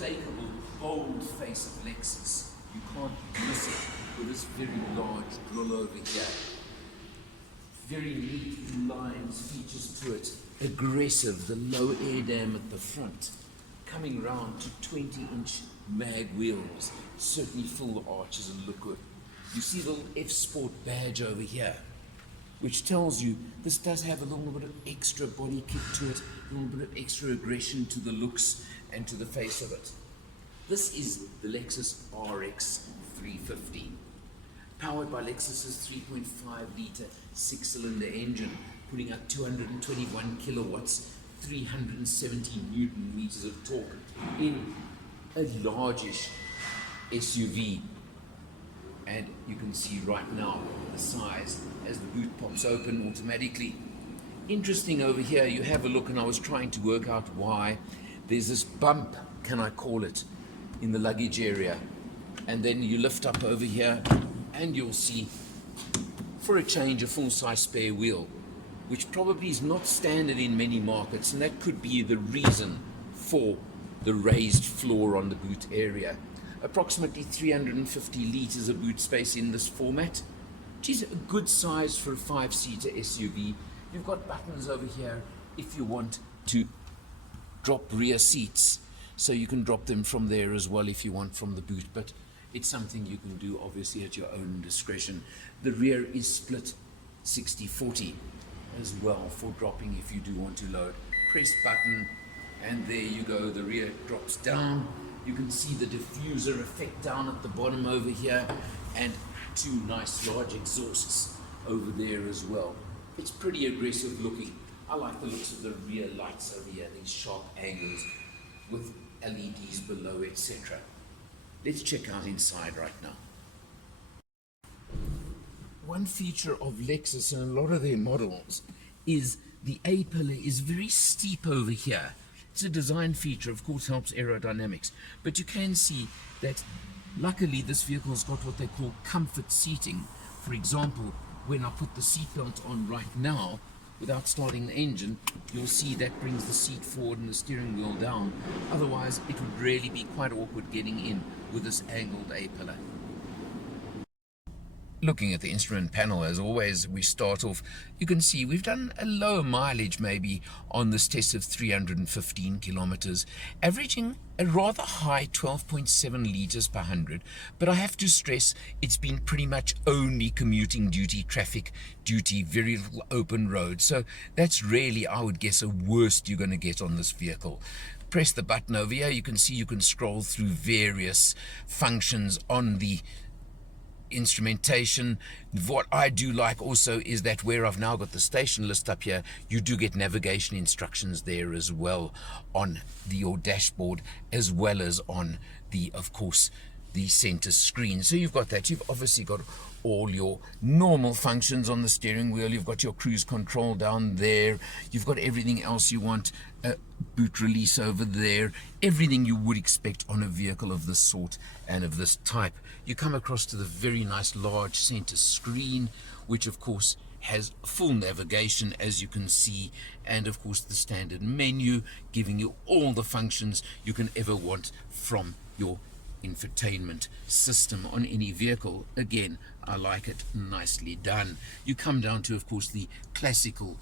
unmistakable, bold face of Lexus. You can't miss it with this very large grille over here. Very neat lines, features to it. Aggressive, the low air dam at the front. Coming round to 20-inch mag wheels. Certainly fill the arches and look good. You see the little F Sport badge over here, which tells you this does have a little bit of extra body kit to it, a little bit of extra aggression to the looks and to the face of it. This is the Lexus RX 350, powered by Lexus's 3.5 litre 6-cylinder engine, putting out 221 kilowatts, 370 newton meters of torque in a largish SUV. And you can see right now the size as the boot pops open automatically. Interesting over here, you have a look, and I was trying to work out why there's this bump, can I call it, in the luggage area. And then you lift up over here and you'll see, for a change, a full-size spare wheel, which probably is not standard in many markets, and that could be the reason for the raised floor on the boot area. Approximately 350 litres of boot space in this format, which is a good size for a 5-seater SUV. You've got buttons over here if you want to drop rear seats, so you can drop them from there as well if you want from the boot, but it's something you can do obviously at your own discretion. The rear is split 60-40 as well for dropping if you do want to load. Press button and there you go, the rear drops down. You can see the diffuser effect down at the bottom over here, and two nice large exhausts over there as well. It's pretty aggressive looking. I like the looks of the rear lights over here, these sharp angles with LEDs below, etc. Let's check out inside right now. One feature of Lexus and a lot of their models is the A-pillar is very steep over here. It's a design feature, of course, helps aerodynamics, but you can see that luckily this vehicle's got what they call comfort seating. For example, when I put the seatbelt on right now, without starting the engine, you'll see that brings the seat forward and the steering wheel down. Otherwise, it would really be quite awkward getting in with this angled A-pillar. Looking at the instrument panel, as always, we start off, you can see we've done a lower mileage maybe on this test of 315 kilometers, averaging a rather high 12.7 liters per 100, but I have to stress it's been pretty much only commuting duty, traffic duty, very little open road, so that's really, I would guess, a worst you're going to get on this vehicle. Press the button over here, you can see you can scroll through various functions on the instrumentation. What I do like also is that where I've now got the station list up here, you do get navigation instructions there as well on your dashboard, as well as on the, of course, the center screen. So you've got that. You've obviously got all your normal functions on the steering wheel. You've got your cruise control down there. You've got everything else you want. Boot release over there. Everything you would expect on a vehicle of this sort and of this type. You come across to the very nice large center screen, which of course has full navigation, as you can see, and of course the standard menu giving you all the functions you can ever want from your infotainment system on any vehicle. Again, I like it, nicely done. You come down to, of course, the classical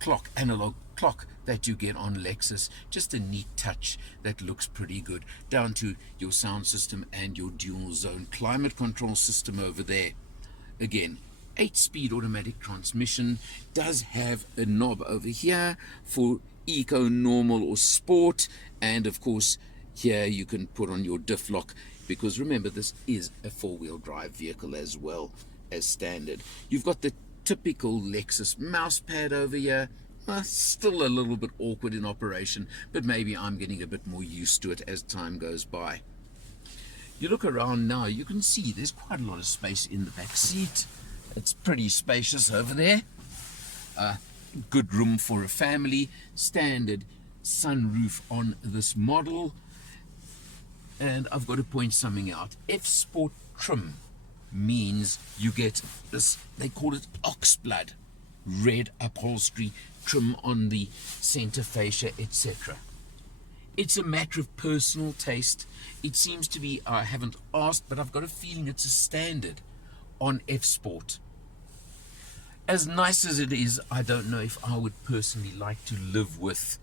clock, analog clock that you get on Lexus. Just a neat touch that looks pretty good. Down to your sound system and your dual zone climate control system over there. Again, 8-speed automatic transmission. Does have a knob over here for eco, normal or sport, and of course here you can put on your diff lock, because remember this is a 4-wheel drive vehicle as well as standard. You've got the typical Lexus mouse pad over here. Still a little bit awkward in operation, but maybe I'm getting a bit more used to it as time goes by. You look around now, you can see there's quite a lot of space in the back seat. It's pretty spacious over there. Good room for a family. Standard sunroof on this model. And I've got to point something out. F-Sport trim means you get this, they call it oxblood, red upholstery trim on the center fascia, etc. It's a matter of personal taste. It seems to be, I haven't asked, but I've got a feeling it's a standard on F Sport. As nice as it is, I don't know if I would personally like to live with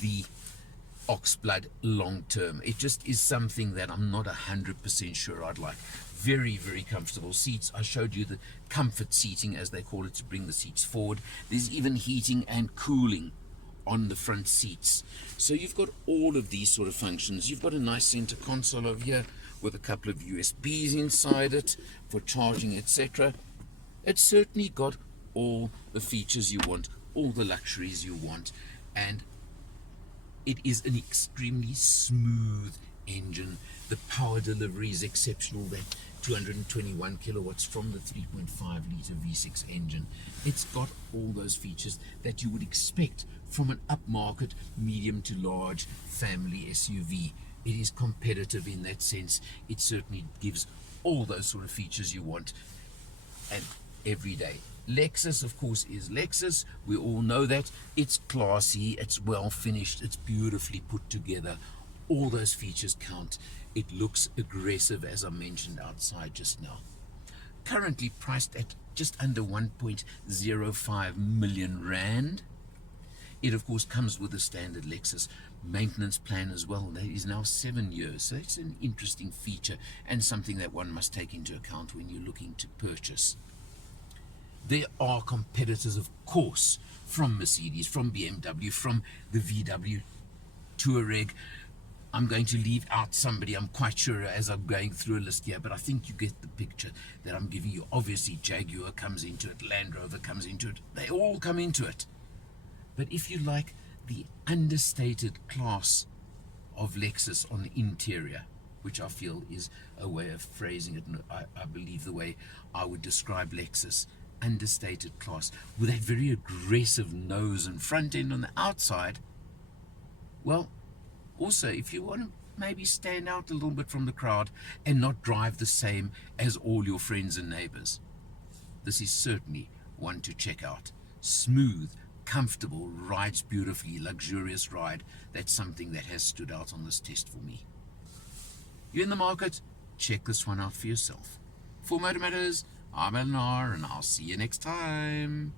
the Oxblood long term. It just is something that I'm not 100% sure I'd like. Very, very comfortable seats. I showed you the comfort seating, as they call it, to bring the seats forward. There's even heating and cooling on the front seats. So you've got all of these sort of functions. You've got a nice center console over here with a couple of USBs inside it for charging, etc. It's certainly got all the features you want, all the luxuries you want, and it is an extremely smooth engine. The power delivery is exceptional. That 221 kilowatts from the 3.5 litre V6 engine. It's got all those features that you would expect from an upmarket, medium to large family SUV. It is competitive in that sense. It certainly gives all those sort of features you want, and every day. Lexus, of course, is Lexus. We all know that. It's classy, it's well finished, it's beautifully put together. All those features count. It looks aggressive, as I mentioned outside just now. Currently priced at just under 1.05 million rand. It, of course, comes with a standard Lexus maintenance plan as well. That is now 7 years. So it's an interesting feature and something that one must take into account when you're looking to purchase. There are competitors, of course, from Mercedes, from BMW, from the VW Touareg. I'm going to leave out somebody, I'm quite sure, as I'm going through a list here, but I think you get the picture that I'm giving you. Obviously, Jaguar comes into it, Land Rover comes into it. They all come into it. But if you like the understated class of Lexus on the interior, which I feel is a way of phrasing it, and I believe the way I would describe Lexus, understated class, with that very aggressive nose and front end on the outside. Well, also, if you want to maybe stand out a little bit from the crowd and not drive the same as all your friends and neighbors, this is certainly one to check out. Smooth, comfortable, rides beautifully, luxurious ride. That's something that has stood out on this test for me. You're in the market? Check this one out for yourself. For Motor Matters, I'm Eleanor, and I'll see you next time.